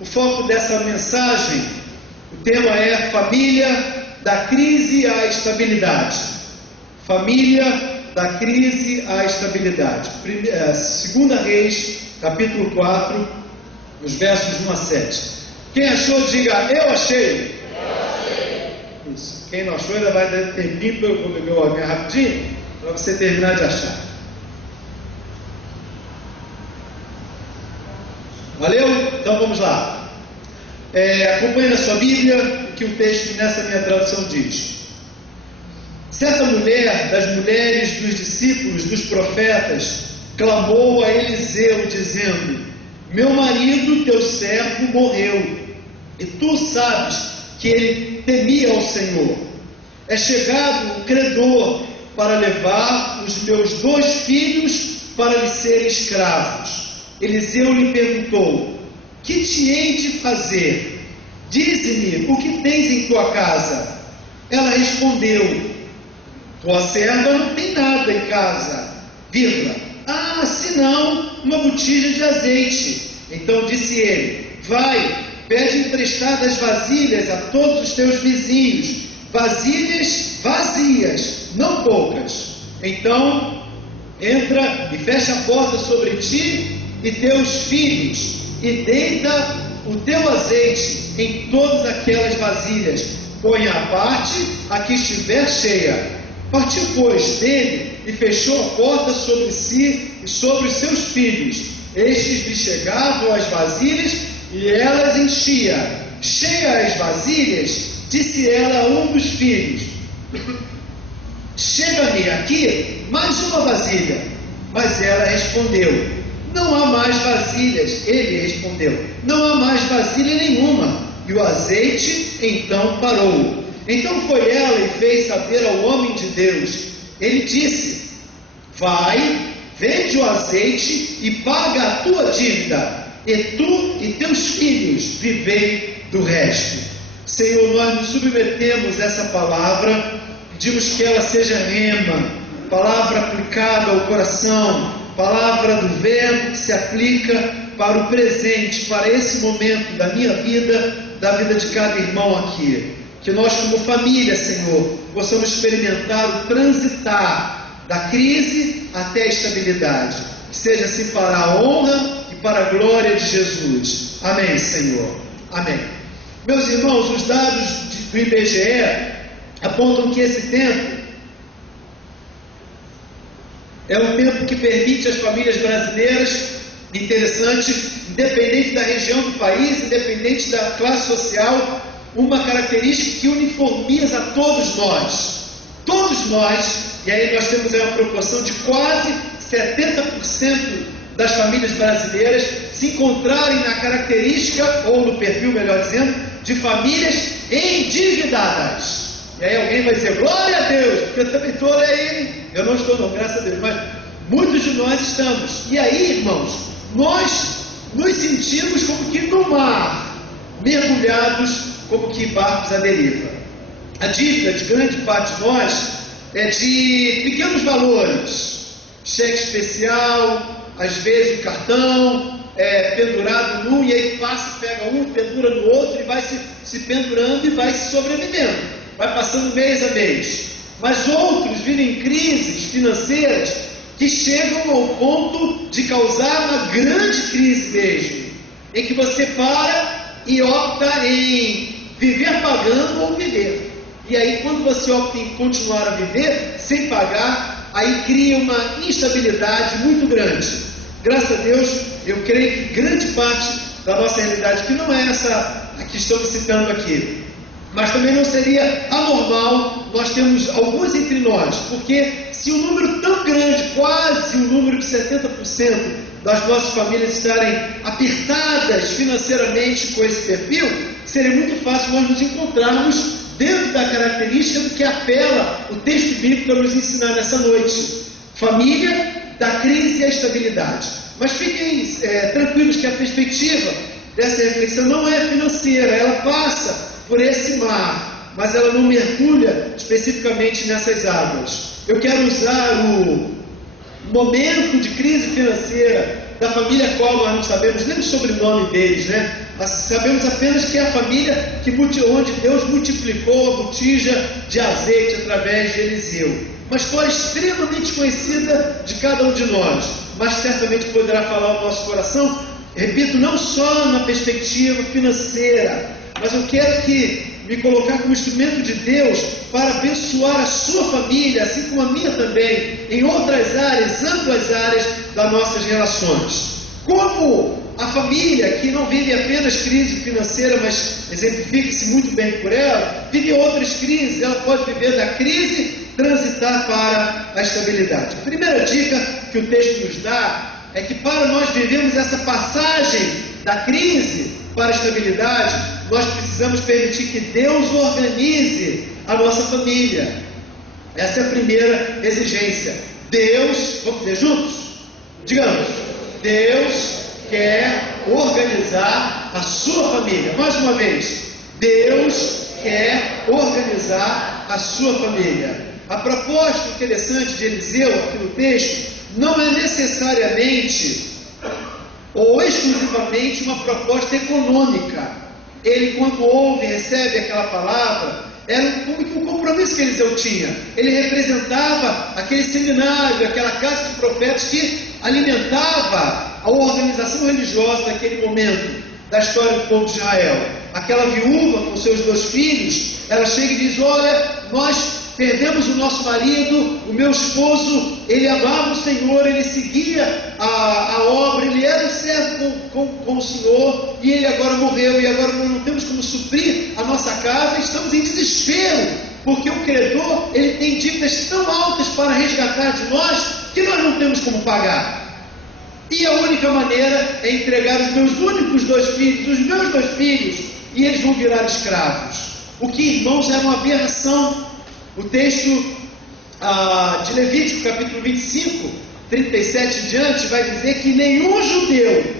O foco dessa mensagem, o tema é família da crise à estabilidade. Família da crise à estabilidade. 2 Reis, capítulo 4, os versos 1 a 7. Quem achou, diga, eu achei. Isso. Quem não achou, ainda vai dar tempinho para eu vou beber o água rapidinho, para você terminar de achar. Valeu? Então vamos lá. Acompanhe na sua Bíblia o que o texto nessa minha tradução diz. Certa mulher das mulheres dos discípulos dos profetas clamou a Eliseu dizendo: meu marido, teu servo, morreu, e tu sabes que ele temia ao Senhor. É chegado o credor para levar os meus 2 filhos para lhe serem escravos. Eliseu lhe perguntou: que te hei de fazer? Dize-me o que tens em tua casa. Ela respondeu: tua serva não tem nada em casa, senão uma botija de azeite. Então disse ele: vai, pede emprestadas vasilhas a todos os teus vizinhos, vasilhas vazias, não poucas. Então entra e fecha a porta sobre ti e teus filhos, e deita o teu azeite em todas aquelas vasilhas, põe à parte a que estiver cheia. Partiu, pois, dele e fechou a porta sobre si e sobre os seus filhos. Estes lhe chegavam as vasilhas e elas enchia. Cheia as vasilhas, disse ela a um dos filhos: chega-me aqui mais uma vasilha. Mas ela respondeu: não há mais vasilhas. Ele respondeu: não há mais vasilha nenhuma. E o azeite então parou. Então foi ela e fez saber ao homem de Deus. Ele disse: vai, vende o azeite e paga a tua dívida, e tu e teus filhos vivei do resto. Senhor, nós nos submetemos a essa palavra, pedimos que ela seja rema, palavra aplicada ao coração, palavra do verbo que se aplica para o presente, para esse momento da minha vida, da vida de cada irmão aqui. Que nós, como família, Senhor, possamos experimentar o transitar da crise até a estabilidade. Que seja assim para a honra e para a glória de Jesus. Amém, Senhor. Amém. Meus irmãos, os dados do IBGE apontam que esse tempo é um tempo que permite às famílias brasileiras, interessante, independente da região do país, independente da classe social, uma característica que uniformiza todos nós, e aí nós temos uma proporção de quase 70% das famílias brasileiras se encontrarem na característica, ou no perfil, melhor dizendo, de famílias endividadas. E aí alguém vai dizer: glória a Deus, porque eu também estou aí. Eu não estou não, graças a Deus, mas muitos de nós estamos. E aí, irmãos, nós nos sentimos como que no mar, mergulhados como que barcos à deriva. A dívida de grande parte de nós é de pequenos valores, cheque especial, às vezes o cartão pendurado num, e aí passa, pega um, pendura no outro, e vai se pendurando e vai se sobrevivendo, vai passando mês a mês. Mas outros vivem crises financeiras que chegam ao ponto de causar uma grande crise mesmo, em que você para e opta em viver pagando ou viver. E aí, quando você opta em continuar a viver sem pagar, aí cria uma instabilidade muito grande. Graças a Deus, eu creio que grande parte da nossa realidade, que não é essa a que estamos citando aqui, mas também não seria anormal nós termos alguns entre nós, porque se um número tão grande, quase um número de 70% das nossas famílias estarem apertadas financeiramente com esse perfil, seria muito fácil nós nos encontrarmos dentro da característica do que apela o texto bíblico para nos ensinar nessa noite: família da crise e a estabilidade. Mas fiquem tranquilos que a perspectiva dessa reflexão não é financeira, ela passa por esse mar, mas ela não mergulha especificamente nessas águas. Eu quero usar o momento de crise financeira da família Collor, nós não sabemos nem o sobrenome deles, né? Sabemos apenas que é a família onde Deus multiplicou a botija de azeite através de Eliseu. Uma história extremamente conhecida de cada um de nós, mas certamente poderá falar ao nosso coração. Repito, não só na perspectiva financeira, mas eu quero me colocar como instrumento de Deus para abençoar a sua família, assim como a minha também, em outras áreas, amplas áreas das nossas relações. Como a família, que não vive apenas crise financeira, mas exemplifica-se muito bem por ela, vive outras crises, ela pode viver da crise, transitar para a estabilidade. A primeira dica que o texto nos dá é que para nós vivermos essa passagem da crise para a estabilidade, nós precisamos permitir que Deus organize a nossa família. Essa é a primeira exigência. Deus, vamos dizer juntos? Digamos, Deus quer organizar a sua família. Mais uma vez, Deus quer organizar a sua família. A proposta interessante de Eliseu aqui no texto não é necessariamente ou exclusivamente uma proposta econômica. Ele, quando ouve e recebe aquela palavra, era um compromisso que Eliseu tinha. Ele representava aquele seminário, aquela casa de profetas que alimentava a organização religiosa daquele momento da história do povo de Israel. Aquela viúva com seus 2 filhos, ela chega e diz: olha, nós perdemos o nosso marido, o meu esposo, ele amava o Senhor, ele seguia a obra, ele era um servo com o Senhor, e ele agora morreu, e agora nós não temos como suprir a nossa casa, estamos em desespero, porque o credor, ele tem dívidas tão altas para resgatar de nós, que nós não temos como pagar. E a única maneira é entregar os meus únicos 2 filhos, os meus 2 filhos, e eles vão virar escravos. O que, irmãos, é uma aberração. O texto de Levítico, capítulo 25, 37 em diante, vai dizer que nenhum judeu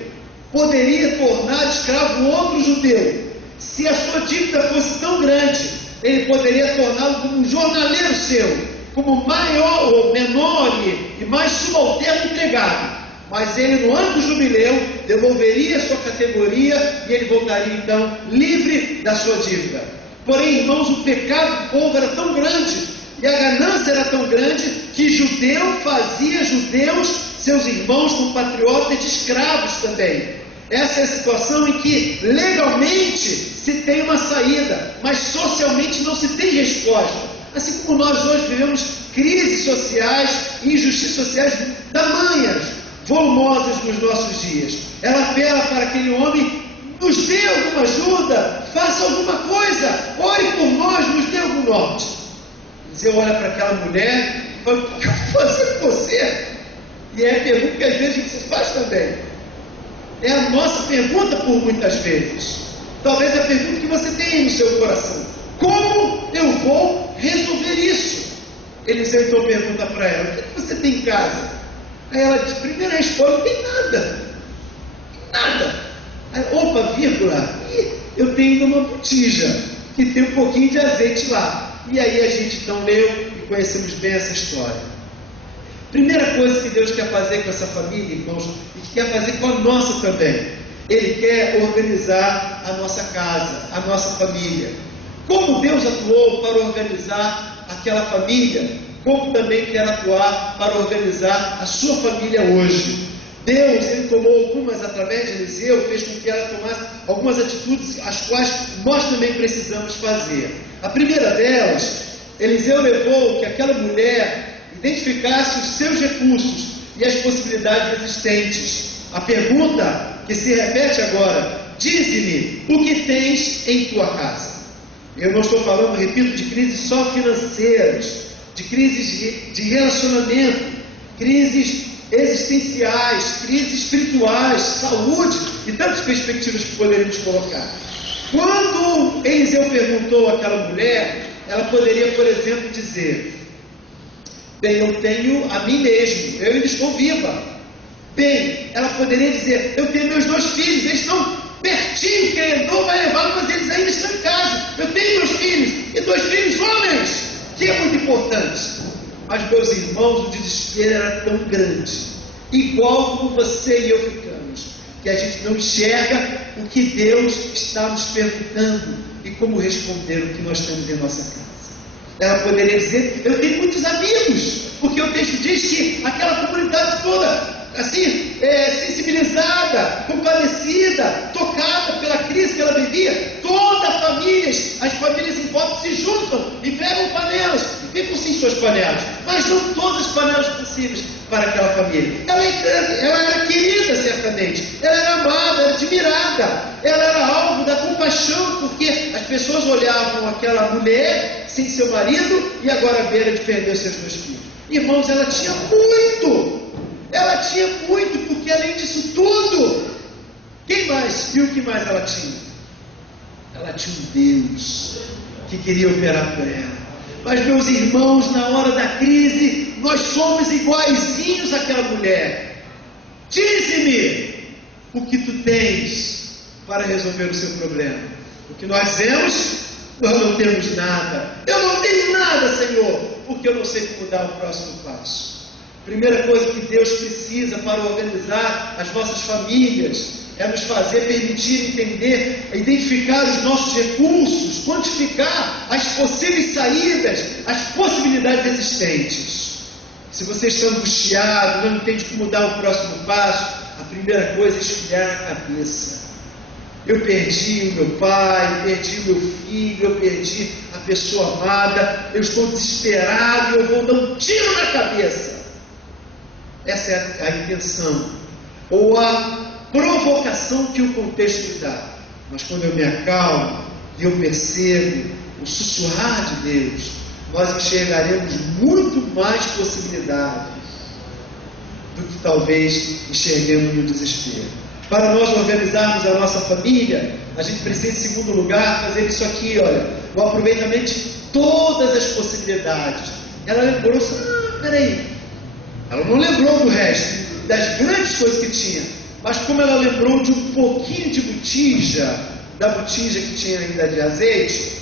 poderia tornar escravo outro judeu. Se a sua dívida fosse tão grande, ele poderia torná-lo como um jornaleiro seu, como maior ou menor e mais subalterno empregado. Mas ele, no ano do jubileu, devolveria a sua categoria e ele voltaria então livre da sua dívida. Porém, irmãos, o pecado do povo era tão grande e a ganância era tão grande que judeu fazia judeus, seus irmãos compatriotas, de escravos também. Essa é a situação em que legalmente se tem uma saída, mas socialmente não se tem resposta. Assim como nós hoje vivemos crises sociais e injustiças sociais tamanhas, volumosas nos nossos dias. Ela apela para aquele homem: nos dê alguma ajuda, faça alguma coisa, ore por nós, nos dê algum norte. Você olha para aquela mulher e fala: o que eu vou fazer com você? E é a pergunta que às vezes a gente se faz também. É a nossa pergunta por muitas vezes. Talvez a pergunta que você tem aí no seu coração: como eu vou resolver isso? Eliseu então pergunta para ela: o que você tem em casa? Aí ela diz: primeira resposta, não tem nada. Nada. Aí, opa, vírgula, eu tenho uma botija que tem um pouquinho de azeite lá. E aí a gente então leu e conhecemos bem essa história. Primeira coisa que Deus quer fazer com essa família, irmãos, e que quer fazer com a nossa também, Ele quer organizar a nossa casa, a nossa família. Como Deus atuou para organizar aquela família, como também quer atuar para organizar a sua família hoje. Deus, Ele tomou algumas, através de Eliseu, fez com que ela tomasse algumas atitudes, as quais nós também precisamos fazer. A primeira delas, Eliseu levou que aquela mulher identificasse os seus recursos e as possibilidades existentes. A pergunta que se repete agora: dize-me o que tens em tua casa. Eu não estou falando, repito, de crises só financeiras, de crises de relacionamento, crises existenciais, crises espirituais, saúde e tantas perspectivas que poderíamos colocar. Quando Eliseu perguntou àquela mulher, ela poderia, por exemplo, dizer: bem, eu tenho a mim mesmo, eu ainda estou viva. Bem, ela poderia dizer: eu tenho meus 2 filhos, eles estão pertinho, que ele não vai levá-los, mas eles ainda estão em casa. Eu tenho meus filhos, e 2 filhos homens, que é muito importante. Mas, meus irmãos, o desespero era tão grande, igual como você e eu ficamos, que a gente não enxerga o que Deus está nos perguntando e como responder o que nós temos em nossa casa. Ela poderia dizer: eu tenho muitos amigos, porque o texto diz que aquela comunidade toda, assim, sensibilizada, compadecida, tocada pela crise que ela vivia, toda a família, as famílias em volta se juntam e pegam panelas, e ficam sim suas panelas, mas não todas as panelas possíveis para aquela família. Ela era querida, certamente, ela era amada, era admirada, ela era alvo da compaixão, porque as pessoas olhavam aquela mulher sem seu marido e agora à beira de perder seus dois filhos. Irmãos, ela tinha muito, porque além disso tudo, quem mais? E o que mais ela tinha? Ela tinha um Deus que queria operar por ela. Mas, meus irmãos, na hora da crise, nós somos iguaizinhos àquela mulher. Dize-me o que tu tens para resolver o seu problema. O que nós dizemos? Nós não temos nada. Eu não tenho nada, Senhor, porque eu não sei como dar o próximo passo. Primeira coisa que Deus precisa para organizar as nossas famílias é nos fazer permitir entender, identificar os nossos recursos, quantificar as possíveis saídas, as possibilidades existentes. Se você está angustiado, não entende como dar o próximo passo, a primeira coisa é esfriar a cabeça. Eu perdi o meu pai, perdi o meu filho, eu perdi a pessoa amada, eu estou desesperado, eu vou dar um tiro na cabeça. Essa é a intenção, ou a provocação que o contexto me dá. Mas quando eu me acalmo e eu percebo o sussurrar de Deus, nós enxergaremos muito mais possibilidades do que talvez enxerguemos no desespero. Para nós organizarmos a nossa família, a gente precisa, em segundo lugar, fazer isso aqui, olha, o aproveitamento de todas as possibilidades. Ela lembrou-se, peraí, ela não lembrou do resto, das grandes coisas que tinha, mas como ela lembrou de um pouquinho de botija, da botija que tinha ainda de azeite,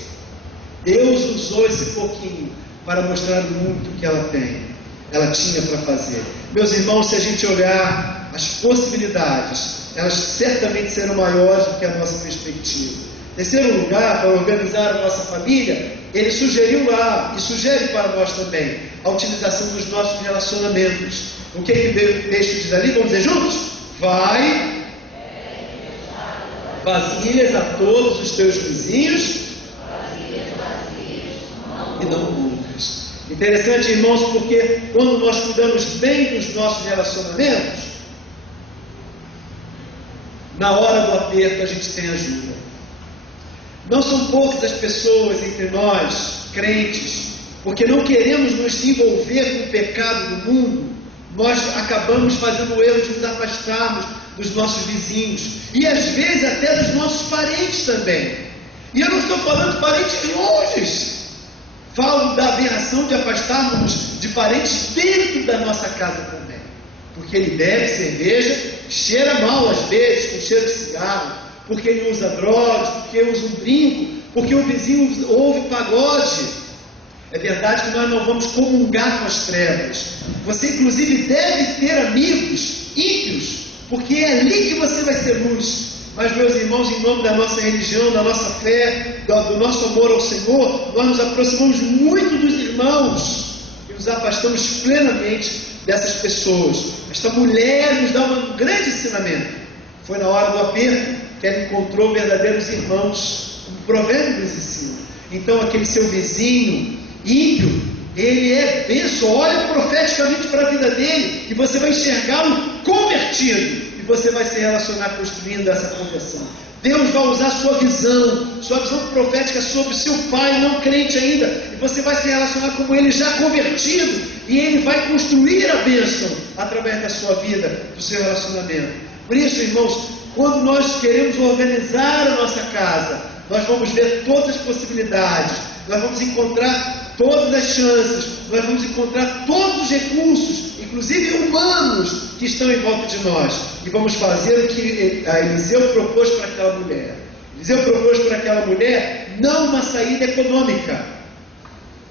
Deus usou esse pouquinho para mostrar o muito que ela tinha para fazer. Meus irmãos, se a gente olhar as possibilidades, elas certamente serão maiores do que a nossa perspectiva. Terceiro lugar, para organizar a nossa família, ele sugeriu lá, e sugere para nós também, a utilização dos nossos relacionamentos. O que o texto diz ali? Vamos dizer juntos? Vai, vasilhas a todos os teus vizinhos, e não poucas. Interessante, irmãos, porque quando nós cuidamos bem dos nossos relacionamentos, na hora do aperto a gente tem ajuda. Não são poucas as pessoas entre nós, crentes, porque não queremos nos envolver com o pecado do mundo, nós acabamos fazendo o erro de nos afastarmos dos nossos vizinhos, e às vezes até dos nossos parentes também. E eu não estou falando de parentes longe, falo da aberração de afastarmos de parentes dentro da nossa casa também, porque ele bebe cerveja, cheira mal às vezes, com cheiro de cigarro, porque ele usa drogas, porque usa um brinco, porque o vizinho ouve pagode. É verdade que nós não vamos comungar com as trevas. Você inclusive deve ter amigos ímpios, porque é ali que você vai ser luz. Mas, meus irmãos, em nome da nossa religião, da nossa fé, do nosso amor ao Senhor, nós nos aproximamos muito dos irmãos e nos afastamos plenamente dessas pessoas. Esta mulher nos dá um grande ensinamento. Foi na hora do aperto que ela encontrou verdadeiros irmãos, como o provérbio nos ensina. Então aquele seu vizinho ímpio, ele é bênção, olha profeticamente para a vida dele, e você vai enxergá-lo convertido, e você vai se relacionar construindo essa conversão. Deus vai usar sua visão profética sobre seu pai não crente ainda, e você vai se relacionar com ele já convertido, e ele vai construir a bênção através da sua vida, do seu relacionamento. Por isso, irmãos, quando nós queremos organizar a nossa casa, nós vamos ver todas as possibilidades, nós vamos encontrar todas as chances, nós vamos encontrar todos os recursos, inclusive humanos, que estão em volta de nós, e vamos fazer o que Eliseu propôs para aquela mulher. Eliseu propôs para aquela mulher não uma saída econômica,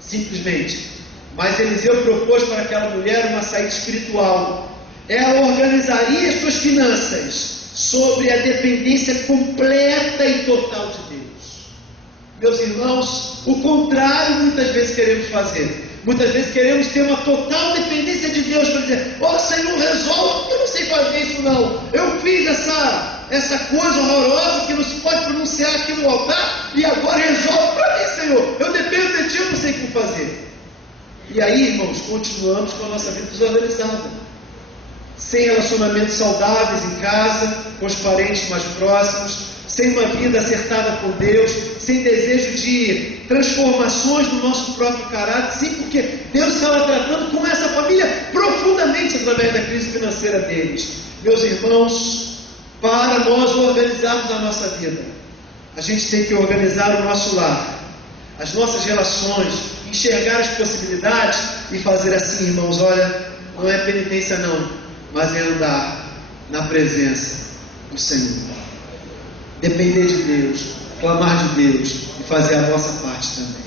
simplesmente, mas Eliseu propôs para aquela mulher uma saída espiritual. Ela organizaria as suas finanças, sobre a dependência completa e total de Deus. Meus irmãos, o contrário muitas vezes queremos fazer. Muitas vezes queremos ter uma total dependência de Deus para dizer: ó Senhor, resolve, eu não sei fazer isso não. Eu fiz essa coisa horrorosa que não se pode pronunciar aqui no altar, e agora resolve para mim, Senhor. Eu dependo de Ti, eu não sei como fazer. E aí, irmãos, continuamos com a nossa vida desorganizada, sem relacionamentos saudáveis em casa, com os parentes mais próximos, sem uma vida acertada com Deus, sem desejo de transformações no nosso próprio caráter, sim, porque Deus estava tratando com essa família profundamente através da crise financeira deles. Meus irmãos, para nós organizarmos a nossa vida, a gente tem que organizar o nosso lar, as nossas relações, enxergar as possibilidades e fazer assim, irmãos. Olha, não é penitência não, mas é andar na presença do Senhor, depender de Deus, clamar de Deus e fazer a nossa parte também.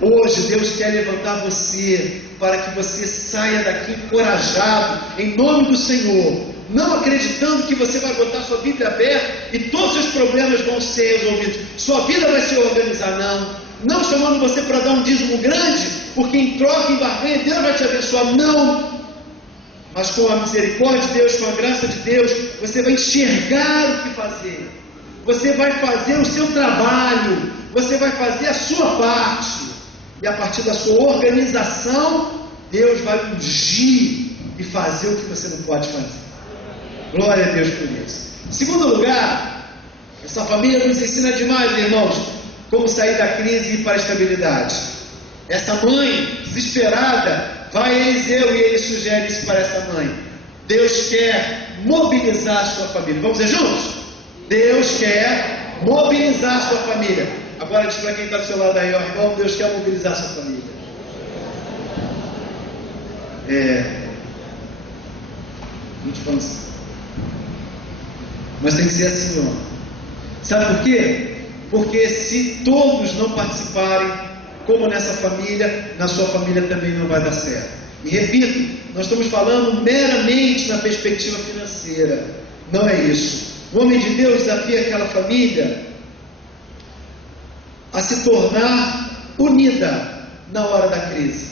Hoje Deus quer levantar você para que você saia daqui encorajado em nome do Senhor, não acreditando que você vai botar sua Bíblia aberta e todos os seus problemas vão ser resolvidos, sua vida vai se organizar, não chamando você para dar um dízimo grande, porque em troca, em barganha, Deus vai te abençoar, não. Mas com a misericórdia de Deus, com a graça de Deus, você vai enxergar o que fazer. Você vai fazer o seu trabalho. Você vai fazer a sua parte. E a partir da sua organização, Deus vai ungir e fazer o que você não pode fazer. Glória a Deus por isso. Em segundo lugar, essa família nos ensina demais, irmãos, como sair da crise e ir para a estabilidade. Essa mãe desesperada vai a Eliseu e ele sugere isso para essa mãe. Deus quer mobilizar a sua família. Vamos dizer juntos? Deus quer mobilizar a sua família. Agora diz para quem está do seu lado aí, ó, irmão, Deus quer mobilizar a sua família. Não te falo assim. Mas tem que ser assim, ó. Sabe por quê? Porque se todos não participarem, como nessa família, na sua família também não vai dar certo. E repito, nós estamos falando meramente na perspectiva financeira. Não é isso. O homem de Deus desafia aquela família a se tornar unida na hora da crise.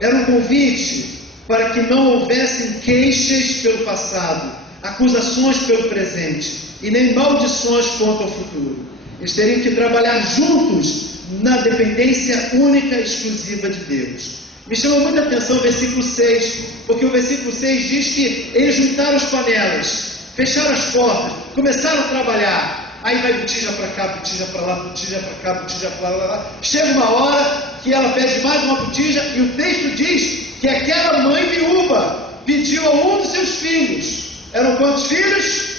Era um convite para que não houvessem queixas pelo passado, acusações pelo presente e nem maldições quanto ao futuro. Eles teriam que trabalhar juntos na dependência única e exclusiva de Deus. Me chamou muita atenção o versículo 6, porque o versículo 6 diz que eles juntaram as panelas, fecharam as portas, começaram a trabalhar. Aí vai botija para cá, botija para lá, botija para cá, botija para lá. Chega uma hora que ela pede mais uma botija e o texto diz que aquela mãe viúva pediu a um dos seus filhos. Eram quantos filhos?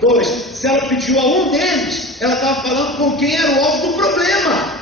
2. Se ela pediu a um deles, ela estava falando com quem era o alvo do problema.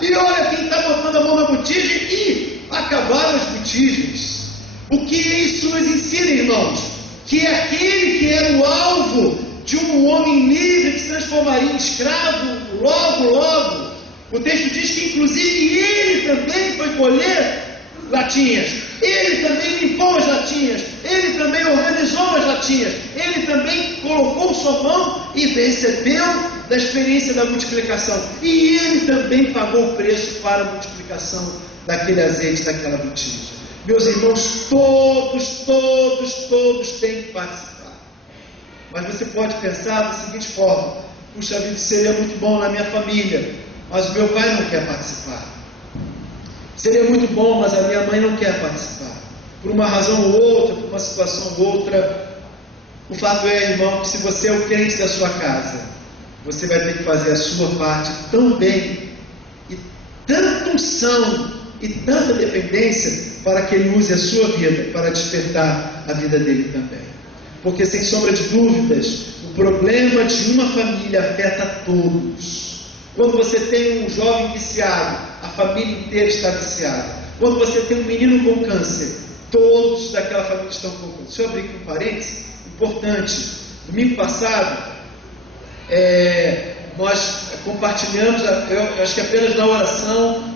E olha quem está botando a mão na botija e acabaram as botijas. O que isso nos ensina, irmãos? Que aquele que era o alvo de um homem livre que se transformaria em escravo logo. O texto diz que inclusive ele também foi colher latinhas. Ele também limpou as latinhas. Ele também organizou as latinhas. Ele também colocou sua mão e recebeu da experiência da multiplicação. E ele também pagou o preço para a multiplicação daquele azeite, daquela botija. Meus irmãos, todos têm que participar. Mas você pode pensar da seguinte forma: puxa vida, seria muito bom na minha família, mas o meu pai não quer participar. Seria muito bom, mas a minha mãe não quer participar. Por uma razão ou outra, por uma situação ou outra. O fato é, irmão, que se você é o crente da sua casa, você vai ter que fazer a sua parte tão bem, e tanta unção, e tanta dependência, para que Ele use a sua vida para despertar a vida dele também. Porque, sem sombra de dúvidas, o problema de uma família afeta todos. Quando você tem um jovem viciado, a família inteira está viciada. Quando você tem um menino com câncer, todos daquela família estão com câncer. Deixa eu abrir aqui um parênteses importante. Domingo passado, nós compartilhamos, eu acho que apenas na oração,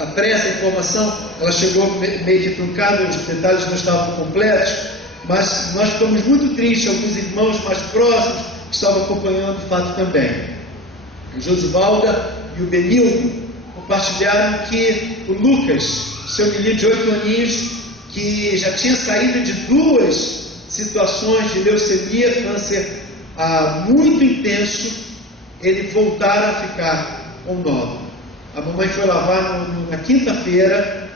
a pressa, a informação, ela chegou meio que truncada, os detalhes não estavam completos, mas nós ficamos muito tristes, alguns irmãos mais próximos que estavam acompanhando o fato também. O Josivalda e o Benildo compartilharam que o Lucas, seu menino de 8 aninhos, que já tinha saído de 2 situações de leucemia, câncer muito intenso, ele voltara a ficar com nódulo. A mamãe foi lavar na quinta-feira,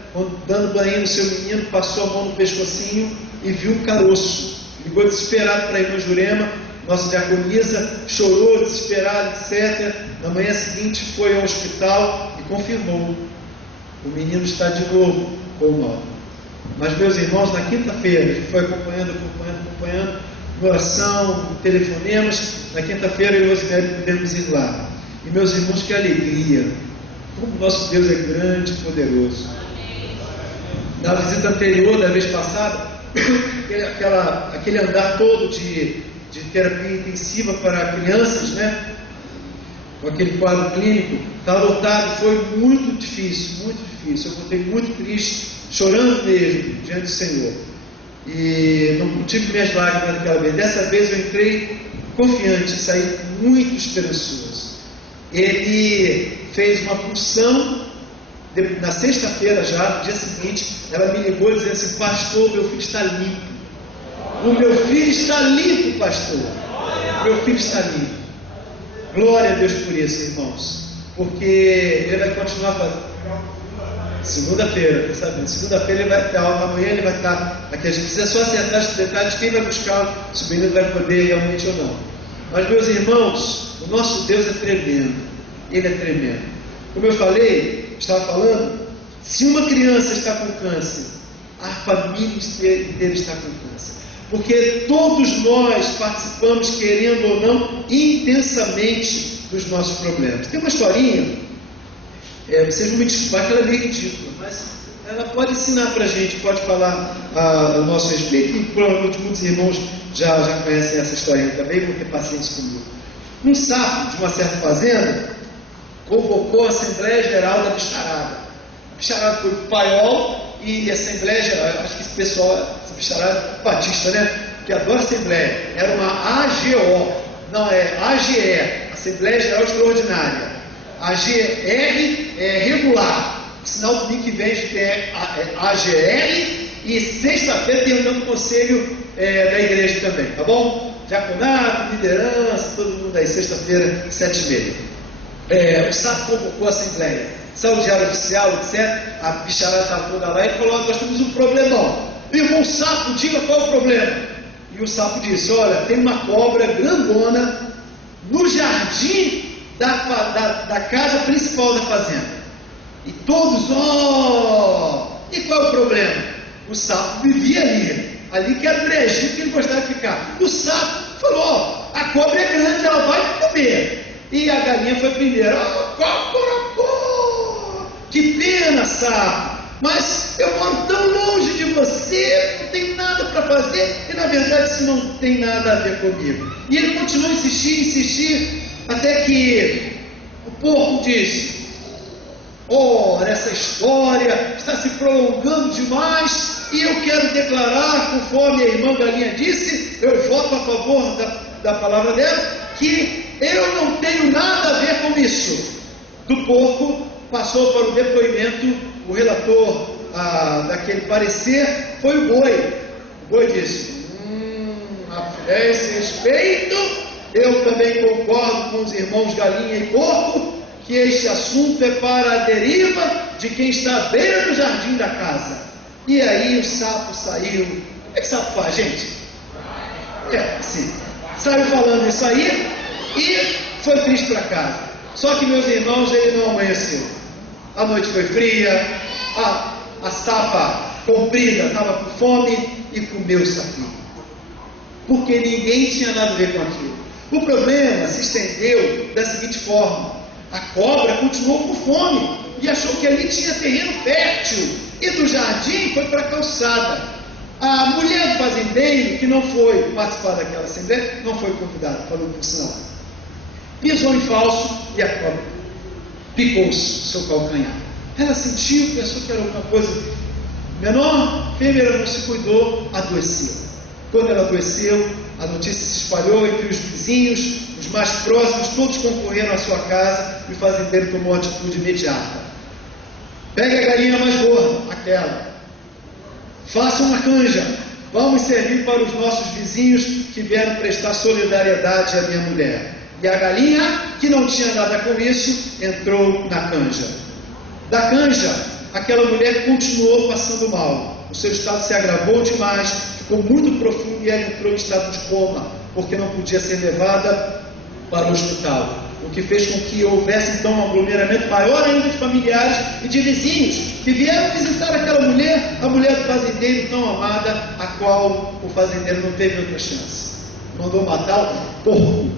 dando banho no seu menino, passou a mão no pescocinho e viu um caroço. Ligou desesperado para a irmã Jurema, nossa diaconisa, chorou desesperado, etc. Na manhã seguinte foi ao hospital e confirmou: o menino está de novo com nódulo. Mas, meus irmãos, na quinta-feira, a gente foi acompanhando, oração, telefonemas. Na quinta-feira eu e o Rosemary pudemos ir lá. E, meus irmãos, que alegria! Como nosso Deus é grande e poderoso. Na visita anterior, da vez passada, aquele andar todo de terapia intensiva para crianças, né? Com aquele quadro clínico, estava lotado, foi muito difícil, muito difícil. Eu voltei muito triste, chorando mesmo, diante do Senhor. E não tive minhas lágrimas naquela vez. Dessa vez eu entrei confiante, saí muito esperançoso. Ele fez uma punção na sexta-feira já, no dia seguinte, ela me ligou dizendo assim: pastor, meu filho está limpo. O meu filho está limpo, pastor. Meu filho está limpo. Glória a Deus por isso, irmãos. Porque ele vai continuar fazendo. Segunda-feira, tá sabendo? Segunda-feira ele vai estar, amanhã ele vai estar aqui. A gente precisa só acertar os detalhes, quem vai buscá-lo, se o menino vai poder realmente ou não. Mas, meus irmãos, o nosso Deus é tremendo. Ele é tremendo. Como eu falei, estava falando, se uma criança está com câncer, a família inteira está com câncer. Porque todos nós participamos, querendo ou não, intensamente dos nossos problemas. Tem uma historinha, vocês vão me desculpar que ela é meio ridícula, mas ela pode ensinar para a gente, pode falar a nosso respeito, e provavelmente muitos irmãos já conhecem essa historinha também, vão ter paciência comigo. Um sapo de uma certa fazenda convocou a Assembleia Geral da Bicharada. A Bicharada foi o paiol e a Assembleia Geral, acho que esse pessoal, essa Bicharada batista, né, que adora Assembleia, era uma AGO, não é AGE, Assembleia Geral Extraordinária. AGR é regular, sinal do domingo que vem é AGR, e sexta-feira tem um conselho da igreja também, tá bom? Diaconato, liderança, todo mundo aí, sexta-feira, 7h30. O sapo convocou a Assembleia, saiu o diário oficial, etc. A bicharada estava toda lá e falou: nós temos um problemão. Irmão sapo, diga qual é o problema. E o sapo disse: olha, tem uma cobra grandona no jardim da casa principal da fazenda. E todos, e qual é o problema? O sapo vivia ali que era o brejinho que ele gostava de ficar. O sapo falou: a cobra é grande, ela vai comer. E a galinha foi primeiro: que pena, sapo, mas eu moro tão longe de você, não tenho nada para fazer, e na verdade isso não tem nada a ver comigo. E ele continuou a insistir, até que o porco disse: ora, essa história está se prolongando demais, e eu quero declarar, conforme a irmã Galinha disse, eu voto a favor da palavra dela, que eu não tenho nada a ver com isso. Do porco passou para o depoimento, o relator daquele parecer foi o boi. O boi disse: a esse respeito, eu também concordo com os irmãos Galinha e Porco, que este assunto é para a deriva de quem está à beira do jardim da casa. E aí o sapo saiu. O que sapo faz, gente? Sim. Saiu falando isso aí e foi triste para casa. Só que, meus irmãos, ele não amanheceu. A noite foi fria, a sapa comprida estava com fome e comeu o sapinho. Porque ninguém tinha nada a ver com aquilo. O problema se estendeu da seguinte forma: a cobra continuou com fome e achou que ali tinha terreno fértil, e do jardim foi para a calçada. A mulher do fazendeiro, que não foi participar daquela assembleia, não foi convidada, falou por sinal, pisou em falso e a cobra picou o seu calcanhar. Ela sentiu, pensou que era alguma coisa menor, a enfermeira não se cuidou, adoeceu. quando ela adoeceu, a notícia se espalhou entre os vizinhos, os mais próximos, todos concorreram à sua casa e o fazendeiro tomou uma atitude imediata. Pegue a galinha mais gorda, aquela. Faça uma canja. Vamos servir para os nossos vizinhos que vieram prestar solidariedade à minha mulher. E a galinha, que não tinha nada com isso, entrou na canja. Da canja, aquela mulher continuou passando mal. O seu estado se agravou demais, ficou muito profundo e ela entrou em estado de coma, porque não podia ser levada para o hospital. O que fez com que houvesse então um aglomeramento maior ainda de familiares e de vizinhos que vieram visitar aquela mulher, a mulher do fazendeiro tão amada, a qual o fazendeiro não teve outra chance. Mandou matar o porco.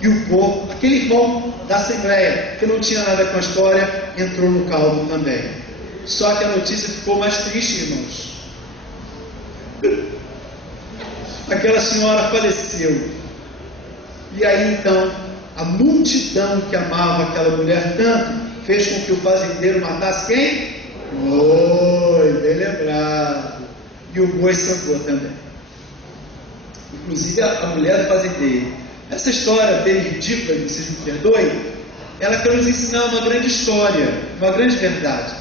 E o porco, aquele irmão da Assembleia, que não tinha nada com a história, entrou no caldo também. Só que a notícia ficou mais triste, irmãos. Aquela senhora faleceu. E aí então, a multidão que amava aquela mulher tanto, fez com que o fazendeiro matasse quem? Boi, bem lembrado. E o boi sangrou também. Inclusive a mulher do fazendeiro. Essa história bem ridícula, que vocês me perdoem, ela quer nos ensinar uma grande história, uma grande verdade.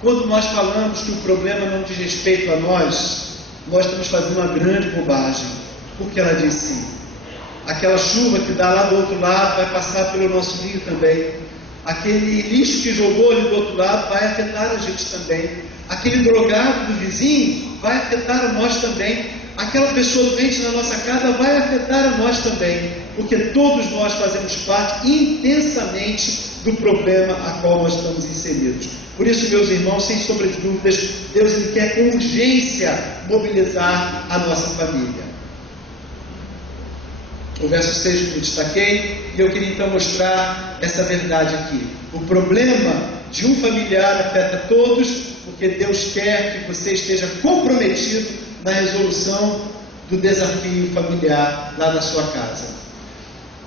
Quando nós falamos que o problema não diz respeito a nós estamos fazendo uma grande bobagem. Porque ela diz sim. Aquela chuva que dá lá do outro lado vai passar pelo nosso rio também. Aquele lixo que jogou ali do outro lado vai afetar a gente também. Aquele drogado do vizinho vai afetar a nós também. Aquela pessoa doente na nossa casa vai afetar a nós também. Porque todos nós fazemos parte intensamente do problema a qual nós estamos inseridos. Por isso, meus irmãos, sem sombra de dúvidas, Deus ele quer com urgência mobilizar a nossa família. O verso 6 que eu destaquei, e eu queria então mostrar essa verdade aqui. O problema de um familiar afeta todos, porque Deus quer que você esteja comprometido na resolução do desafio familiar lá na sua casa.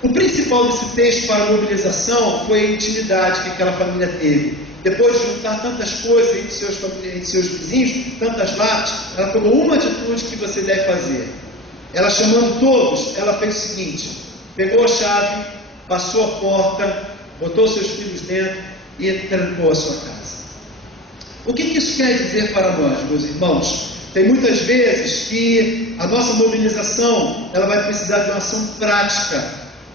O principal desse texto para a mobilização foi a intimidade que aquela família teve. Depois de juntar tantas coisas entre seus vizinhos, tantas latas, ela tomou uma atitude que você deve fazer. Ela, chamando todos, ela fez o seguinte: pegou a chave, passou a porta, botou seus filhos dentro e trancou a sua casa. O que isso quer dizer para nós, meus irmãos? Tem muitas vezes que a nossa mobilização ela vai precisar de uma ação prática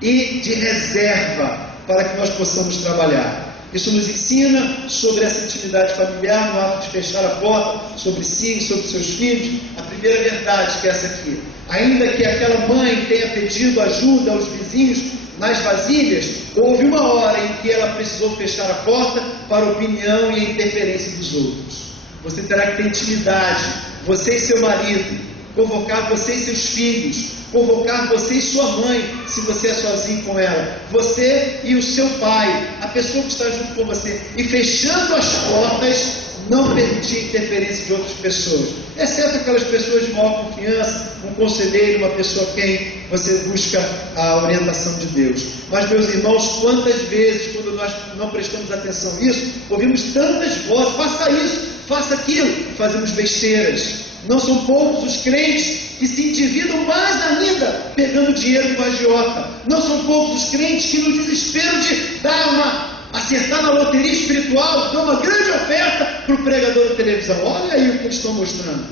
e de reserva para que nós possamos trabalhar. Isso nos ensina sobre essa intimidade familiar no ato de fechar a porta sobre si e sobre seus filhos. A primeira verdade que é essa aqui: ainda que aquela mãe tenha pedido ajuda aos vizinhos nas vasilhas, houve uma hora em que ela precisou fechar a porta para a opinião e a interferência dos outros. Você terá que ter intimidade, você e seu marido, convocar você e seus filhos, convocar você e sua mãe, se você é sozinho com ela, você e o seu pai, a pessoa que está junto com você, e fechando as portas, não permitir interferência de outras pessoas, exceto aquelas pessoas de maior confiança, um conselheiro, uma pessoa a quem você busca a orientação de Deus. Mas, meus irmãos, quantas vezes, quando nós não prestamos atenção nisso, ouvimos tantas vozes: faça isso, faça aquilo, e fazemos besteiras. Não são poucos os crentes que se endividam mais ainda, pegando dinheiro do agiota. Não são poucos os crentes que, no desespero de acertar na loteria espiritual, dão uma grande oferta para o pregador da televisão. Olha aí o que eles estão mostrando.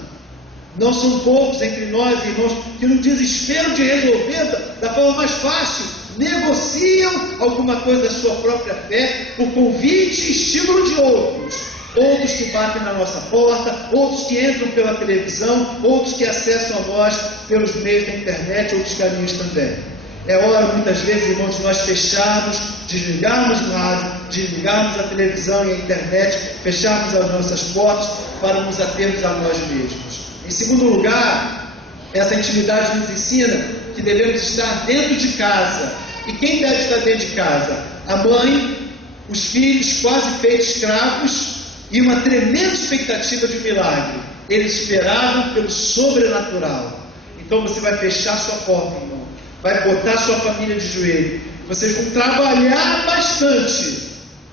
Não são poucos entre nós, irmãos, que no desespero de resolver da forma mais fácil, negociam alguma coisa da sua própria fé por convite e estímulo de outros. Outros que batem na nossa porta, outros que entram pela televisão, outros que acessam a nós pelos meios da internet, outros caminhos também. É hora, muitas vezes, irmãos, de nós fecharmos, desligarmos o rádio, desligarmos a televisão e a internet, fecharmos as nossas portas para nos atermos a nós mesmos. Em segundo lugar, essa intimidade nos ensina que devemos estar dentro de casa. E quem deve estar dentro de casa? A mãe, os filhos quase feitos escravos e uma tremenda expectativa de milagre. Eles esperavam pelo sobrenatural. Então você vai fechar sua porta, irmão. Vai botar sua família de joelho. Vocês vão trabalhar bastante.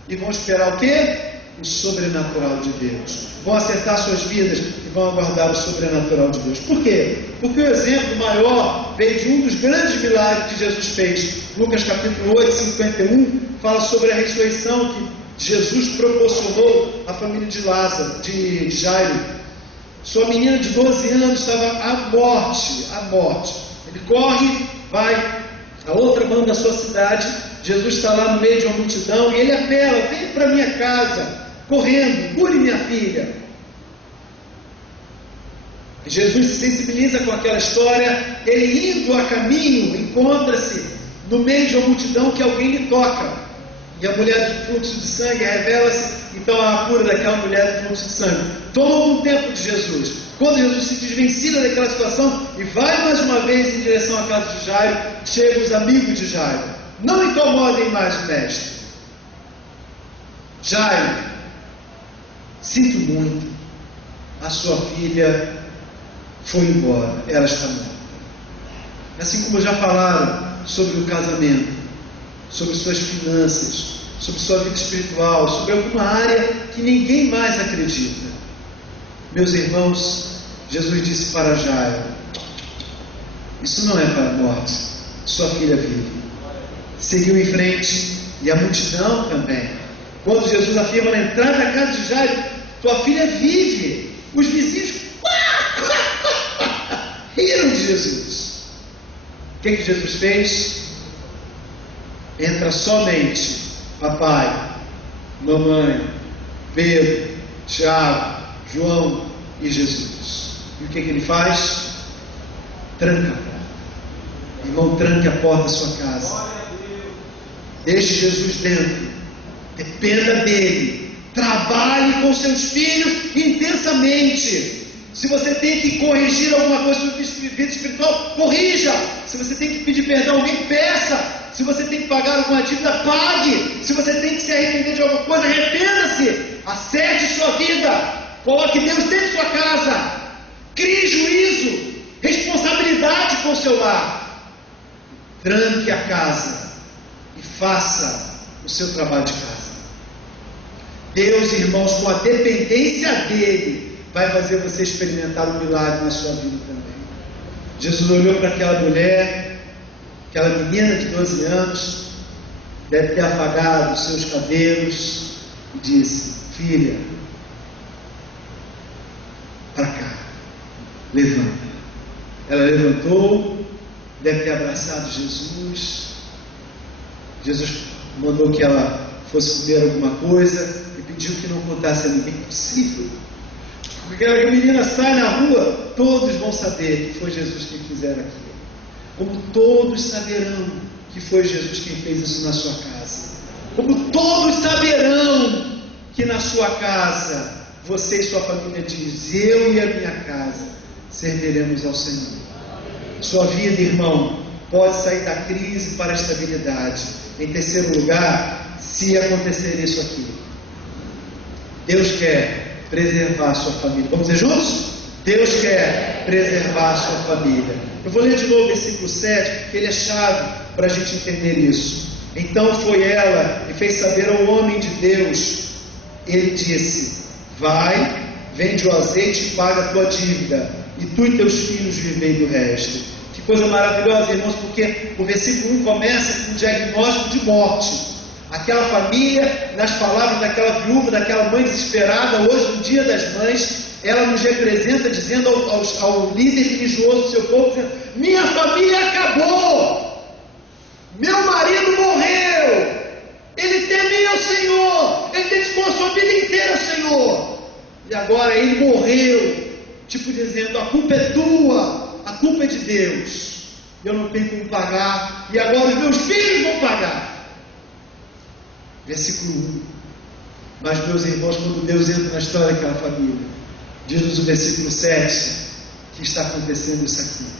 E vão esperar o quê? o sobrenatural de Deus. Vão acertar suas vidas e vão aguardar o sobrenatural de Deus. Por quê? Porque o exemplo maior veio de um dos grandes milagres que Jesus fez. Lucas capítulo 8, 51, fala sobre a ressurreição que Jesus proporcionou à família de Lázaro, de Jairo. Sua menina de 12 anos estava à morte. Ele corre, vai a outra banda da sua cidade. Jesus está lá no meio de uma multidão e ele apela: vem para minha casa, correndo, cure minha filha. E Jesus se sensibiliza com aquela história. Ele indo a caminho, encontra-se no meio de uma multidão que alguém lhe toca. E a mulher do fluxo de sangue revela-se, então, a cura daquela mulher do fluxo de sangue. Toma algum tempo de Jesus. Quando Jesus se desvencilha daquela situação e vai mais uma vez em direção à casa de Jairo, chegam os amigos de Jairo. Não incomodem mais o mestre. Jairo, sinto muito, a sua filha foi embora, ela está morta. Assim como já falaram sobre o casamento, sobre suas finanças, sobre sua vida espiritual, sobre alguma área que ninguém mais acredita. Meus irmãos, Jesus disse para Jairo: isso não é para a morte, sua filha vive. Seguiu em frente, e a multidão também. Quando Jesus afirma na entrada da casa de Jairo: tua filha vive, os vizinhos riram de Jesus. O que Jesus fez? Entra somente papai, mamãe, Pedro, Tiago, João e Jesus. E o que ele faz? Tranca a porta. Irmão, tranque a porta da sua casa. Deixe Jesus dentro. Dependa dele. Trabalhe com seus filhos intensamente. Se você tem que corrigir alguma coisa sobre vida espiritual, corrija. Se você tem que pedir perdão a alguém, peça. Se você tem que pagar alguma dívida, pague. Se você tem que se arrepender de alguma coisa, arrependa-se. Acerte sua vida. Coloque Deus dentro de sua casa. Crie juízo, responsabilidade com o seu lar. Tranque a casa e faça o seu trabalho de casa. Deus, irmãos, com a dependência dele, vai fazer você experimentar um milagre na sua vida também. Jesus olhou para aquela mulher, aquela menina de 12 anos, deve ter apagado os seus cabelos, e disse: filha, para cá, levanta. Ela levantou, deve ter abraçado Jesus. Jesus mandou que ela fosse comer alguma coisa e pediu que não contasse a ninguém. Possível. Porque a menina sai na rua, todos vão saber que foi Jesus quem fizer aquilo. Como todos saberão que foi Jesus quem fez isso na sua casa. Como todos saberão que na sua casa, você e sua família diz: eu e a minha casa serviremos ao Senhor. Sua vida, irmão, pode sair da crise para a estabilidade. Em terceiro lugar, se acontecer isso aqui, Deus quer preservar a sua família. Vamos dizer juntos? Deus quer preservar a sua família. Eu vou ler de novo o versículo 7, porque ele é chave para a gente entender isso. Então foi ela e fez saber ao homem de Deus. Ele disse: vai, vende o azeite e paga a tua dívida, e tu e teus filhos vivei do resto. Que coisa maravilhosa, irmãos, porque o versículo 1 começa com um diagnóstico de morte. Aquela família, nas palavras daquela viúva, daquela mãe desesperada, hoje no dia das mães, ela nos representa dizendo ao líder religioso do seu povo, dizendo: minha família acabou, meu marido morreu, ele temia o Senhor, ele dedicou a sua vida inteira ao Senhor, e agora ele morreu, tipo dizendo: a culpa é tua, a culpa é de Deus, eu não tenho como pagar, e agora os meus filhos vão pagar. Versículo 1. Mas, meus irmãos, quando Deus entra na história daquela família, diz-nos o versículo 7 que está acontecendo isso aqui.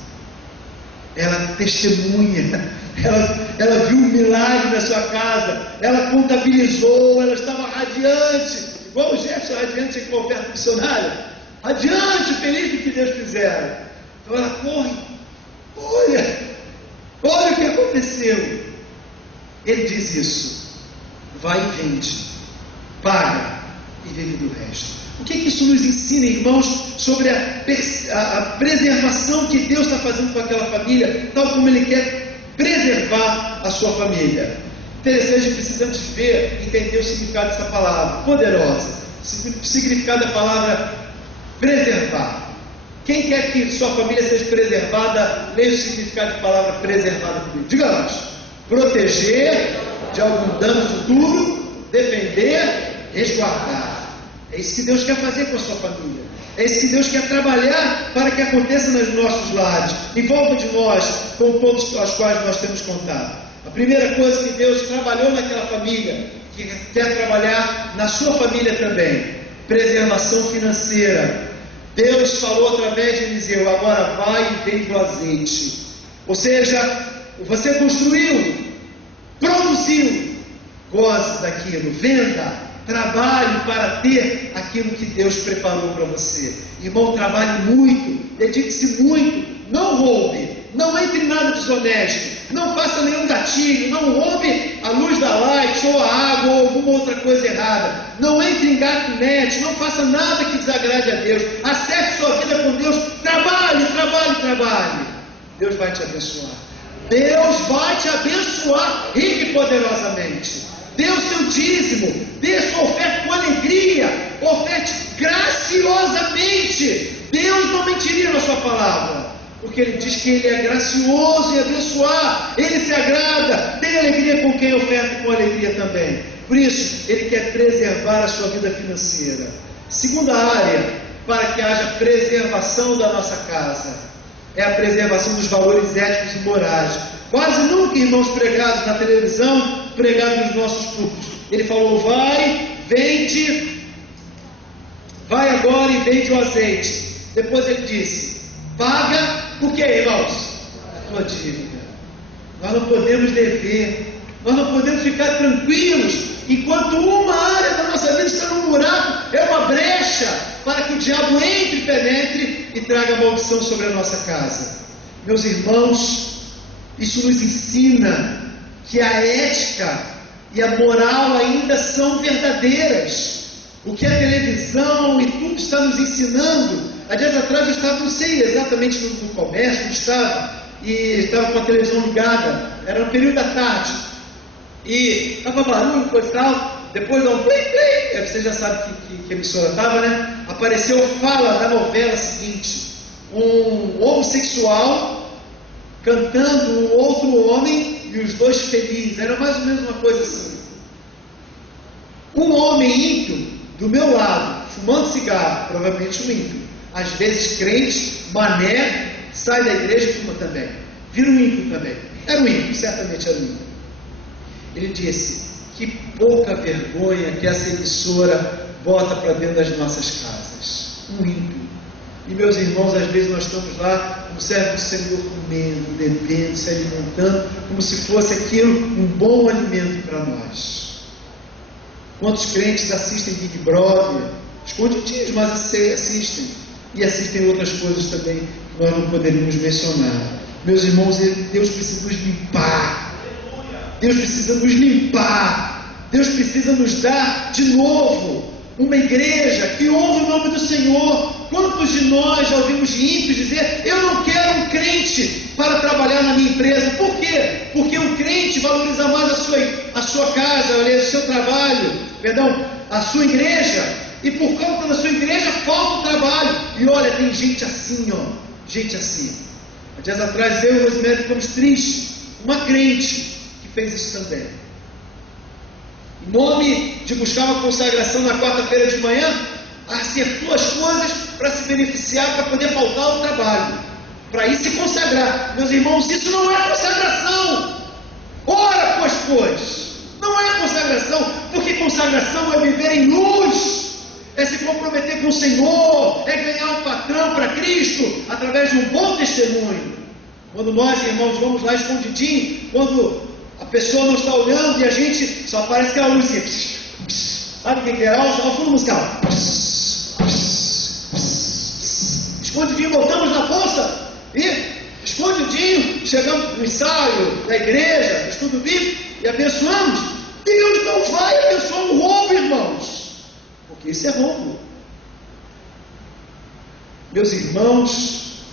Ela testemunha, ela viu um milagre na sua casa, ela contabilizou, ela estava radiante, igual o Jefferson radiante aqui com a oferta missionária, radiante, feliz do que Deus fizer. Então ela corre, olha o que aconteceu. Ele diz isso: vai e vende, paga e vive do resto. O que isso nos ensina, irmãos, sobre a preservação que Deus está fazendo com aquela família, tal como Ele quer preservar a sua família? Interessante, precisamos ver, entender o significado dessa palavra, poderosa. O significado da palavra preservar. Quem quer que sua família seja preservada, leia o significado da palavra preservada comigo. Diga lá. Proteger de algum dano futuro, defender, resguardar. É isso que Deus quer fazer com a sua família. É isso que Deus quer trabalhar para que aconteça nos nossos lares, em volta de nós, com todos os quais nós temos contato. A primeira coisa que Deus trabalhou naquela família, que quer trabalhar na sua família também, preservação financeira. Deus falou através de Eliseu: agora vai e vende o azeite. Ou seja, você construiu, produziu, goze daquilo, venda. Trabalhe para ter aquilo que Deus preparou para você. Irmão, trabalhe muito, dedique-se muito, não roube, não entre em nada desonesto, não faça nenhum gatilho, não roube a luz da light, ou a água, ou alguma outra coisa errada, não entre em gatinete, não faça nada que desagrade a Deus, acerte sua vida com Deus, trabalhe, trabalhe, trabalhe. Deus vai te abençoar. Deus vai te abençoar rica e poderosamente. Dê o seu dízimo, dê sua oferta com alegria, oferte graciosamente. Deus não mentiria na sua palavra, porque Ele diz que Ele é gracioso em abençoar, Ele se agrada, tem alegria com quem oferta com alegria também. Por isso, Ele quer preservar a sua vida financeira. Segunda área, para que haja preservação da nossa casa, é a preservação dos valores éticos e morais. Quase nunca, irmãos, pregados na televisão, pregados nos nossos cultos. Ele falou: vai, vende, vai agora e vende o azeite. Depois ele disse: paga o que, irmãos? A tua dívida. Nós não podemos dever, nós não podemos ficar tranquilos enquanto uma área da nossa vida está num buraco, é uma brecha para que o diabo entre, penetre e traga maldição sobre a nossa casa. Meus irmãos, isso nos ensina que a ética e a moral ainda são verdadeiras. O que a televisão e tudo está nos ensinando. Há dias atrás eu estava, não sei exatamente no comércio, e estava com a televisão ligada, era no período da tarde, e estava barulho, coisa e tal. Depois dá um play, play, você já sabe que emissora estava, né? Apareceu fala da novela seguinte: um homossexual cantando um outro homem e os dois felizes. Era mais ou menos uma coisa assim. Um homem ímpio do meu lado, fumando cigarro, provavelmente um ímpio, às vezes crente, mané, sai da igreja e fuma também, vira um ímpio também. Era um ímpio, certamente era um ímpio. Ele disse: que pouca vergonha que essa emissora bota para dentro das nossas casas. Um ímpio. E meus irmãos, às vezes nós estamos lá como servo do Senhor, comendo, bebendo, se alimentando, como se fosse aquilo um bom alimento para nós. Quantos crentes assistem Big Brother, escondidinhos, mas assistem, e assistem outras coisas também que nós não poderíamos mencionar. Meus irmãos, Deus precisa nos limpar, Deus precisa nos limpar, Deus precisa nos dar de novo uma igreja que honra o nome do Senhor. Quantos de nós já ouvimos ímpios dizer: eu não quero um crente para trabalhar na minha empresa? Por quê? Porque um crente valoriza mais a sua casa, o seu trabalho, a sua igreja, e por conta da sua igreja falta o trabalho. E olha, tem gente assim, gente assim. Há dias atrás eu e o Rosemary ficamos tristes, uma crente que fez isso também. Em nome de buscar uma consagração na quarta-feira de manhã, acertou as coisas para se beneficiar, para poder faltar ao trabalho, para ir se consagrar. Meus irmãos, isso não é consagração. Ora, pois, não é consagração, porque consagração é viver em luz, é se comprometer com o Senhor, é ganhar um patrão para Cristo, através de um bom testemunho. Quando nós, irmãos, vamos lá escondidinho, quando a pessoa não está olhando e a gente só aparece aquela luzinha, sabe o que é? O fundo musical, escondidinho, voltamos na bolsa e escondidinho chegamos no ensaio da igreja, no estudo bíblico, e abençoamos. Deus não vai abençoar um roubo, irmãos, porque Isso é roubo. Meus irmãos,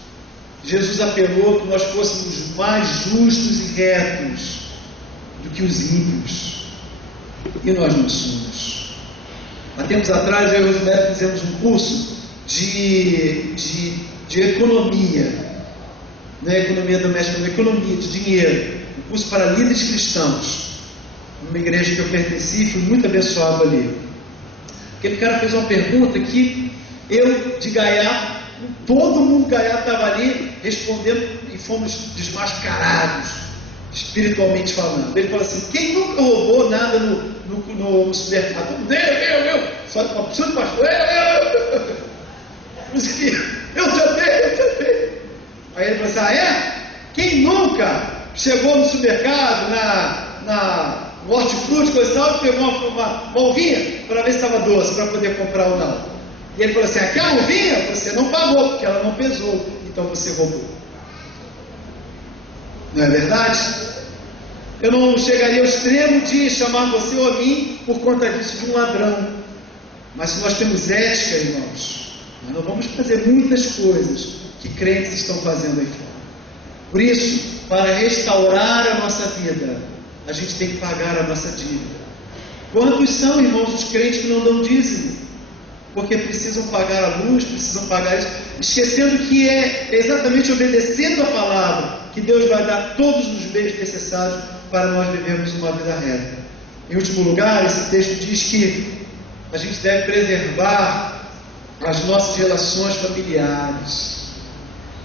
Jesus apelou que nós fôssemos mais justos e retos do que os ímpios. E nós não somos. Há tempos atrás, eu e o Rosemary fizemos um curso de economia. Não é economia doméstica, não é economia de dinheiro. Um curso para líderes cristãos. Numa igreja que eu pertenci, fui muito abençoado ali. Aquele cara fez uma pergunta que eu, de gaiato, todo mundo gaiato estava ali respondendo e fomos desmascarados, espiritualmente falando. Ele falou assim: quem nunca roubou nada no supermercado? Todo mundo, eu, só para o pastor, eu também. Aí ele falou assim: ah, é? Quem nunca chegou no supermercado, no hortifruti, coisa e tal, pegou uma uvinha para ver se estava doce, para poder comprar ou não? E ele falou assim: aquela uvinha você não pagou, porque ela não pesou, então você roubou. Não é verdade? Eu não chegaria ao extremo de chamar você ou a mim por conta disso de um ladrão. Mas se nós temos ética, irmãos, nós não vamos fazer muitas coisas que crentes estão fazendo aí fora. Por isso, para restaurar a nossa vida, a gente tem que pagar a nossa dívida. Quantos são, irmãos, os crentes que não dão dízimo? Porque precisam pagar a luz, precisam pagar isso, esquecendo que é exatamente obedecendo a palavra que Deus vai dar todos os meios necessários para nós vivermos uma vida reta. Em último lugar, esse texto diz que a gente deve preservar as nossas relações familiares,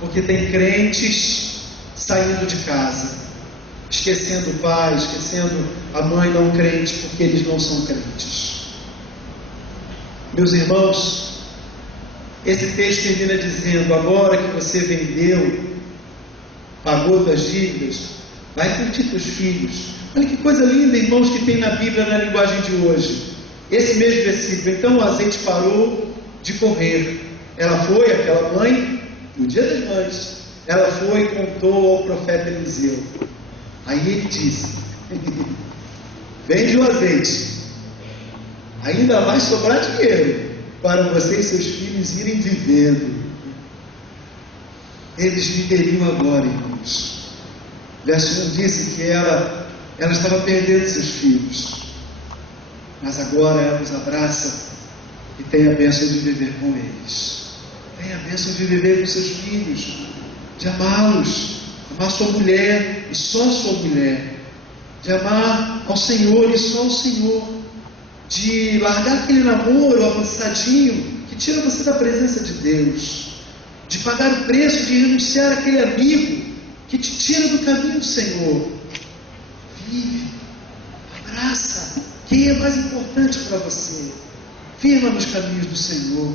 porque tem crentes saindo de casa, esquecendo o pai, esquecendo a mãe não crente, porque eles não são crentes. Meus irmãos, esse texto termina dizendo: agora que você vendeu, pagou suas dívidas, vai curtir seus filhos. Olha que coisa linda, irmãos, que tem na Bíblia, na linguagem de hoje. Esse mesmo versículo: então o azeite parou de correr. Ela foi, aquela mãe, no dia das mães, ela foi e contou ao profeta Eliseu. Aí ele disse: vende o azeite, ainda vai sobrar dinheiro para você e seus filhos irem vivendo. Eles viveriam agora, irmãos. Verso 1 disse que ela estava perdendo seus filhos, mas agora ela os abraça e tem a bênção de viver com eles. Tem a bênção de viver com seus filhos, de amá-los, amar sua mulher e só sua mulher, de amar ao Senhor e só ao Senhor, de largar aquele namoro avançadinho que tira você da presença de Deus, de pagar o preço de renunciar àquele amigo que te tira do caminho do Senhor. Vive, abraça quem é mais importante para você, firma nos caminhos do Senhor.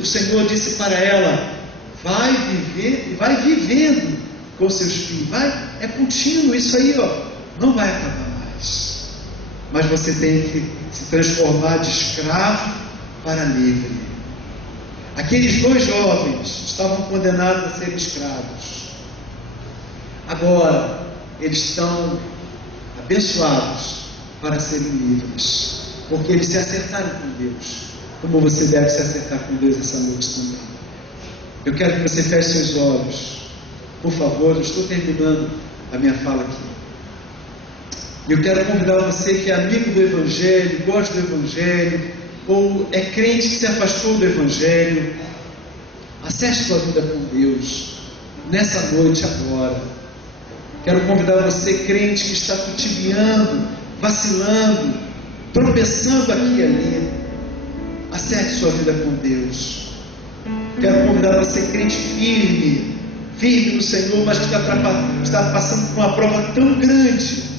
O Senhor disse para ela: vai viver e vai vivendo com seus filhos, é contínuo isso aí, não vai acabar mais. Mas você tem que se transformar de escravo para livre. Aqueles dois jovens estavam condenados a serem escravos. Agora eles estão abençoados para serem livres, porque eles se acertaram com Deus, como você deve se acertar com Deus essa noite também. Eu quero que você feche seus olhos, por favor. Eu estou terminando a minha fala aqui. Eu quero convidar você que é amigo do Evangelho, gosta do Evangelho, ou é crente que se afastou do Evangelho, acerte sua vida com Deus nessa noite agora. Quero convidar você, crente que está titubeando, vacilando, tropeçando aqui e ali, acerte sua vida com Deus. Quero convidar você, crente firme no Senhor, mas que está passando por uma prova tão grande,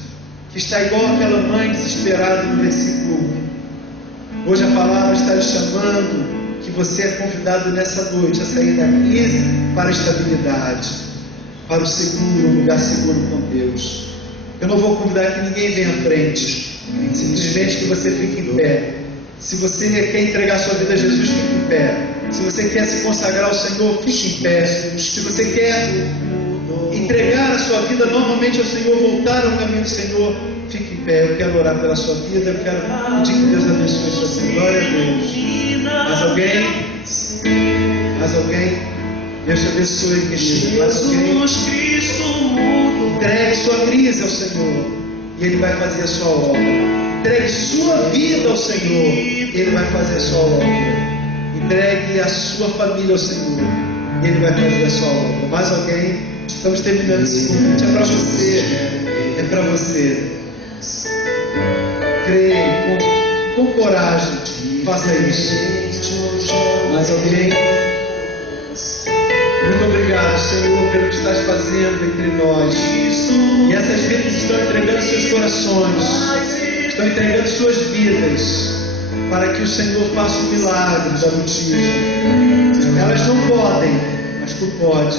que está igual aquela mãe desesperada no versículo 1. Hoje a palavra está lhe chamando, que você é convidado nessa noite a sair da crise para a estabilidade, para o seguro, um lugar seguro com Deus. Eu não vou convidar que ninguém venha à frente, simplesmente que você fique em pé. Se você quer entregar sua vida a Jesus, fique em pé. Se você quer se consagrar ao Senhor, fique em pé. Se você quer entregar a sua vida novamente ao Senhor, voltar ao caminho do Senhor, fique em pé. Eu quero orar pela sua vida, eu quero pedir que Deus abençoe a sua vida. Glória a Deus. Mais alguém? Mais alguém? Deus te abençoe, querido. Mais alguém? Entregue sua crise ao Senhor e Ele vai fazer a sua obra. Entregue sua vida ao Senhor e Ele vai fazer a sua obra. Entregue a sua família ao Senhor e Ele vai fazer a sua obra. Mais alguém? Estamos terminando esse convite. É para você. É para você. Creia com coragem. Faça isso. Mais alguém? Muito obrigado, Senhor, pelo que estás fazendo entre nós. E essas vidas estão entregando seus corações, estão entregando suas vidas, para que o Senhor faça o milagre da notícia. Elas não podem, mas Tu pode.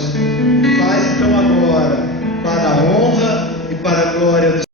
Faz então agora, para a honra e para a glória do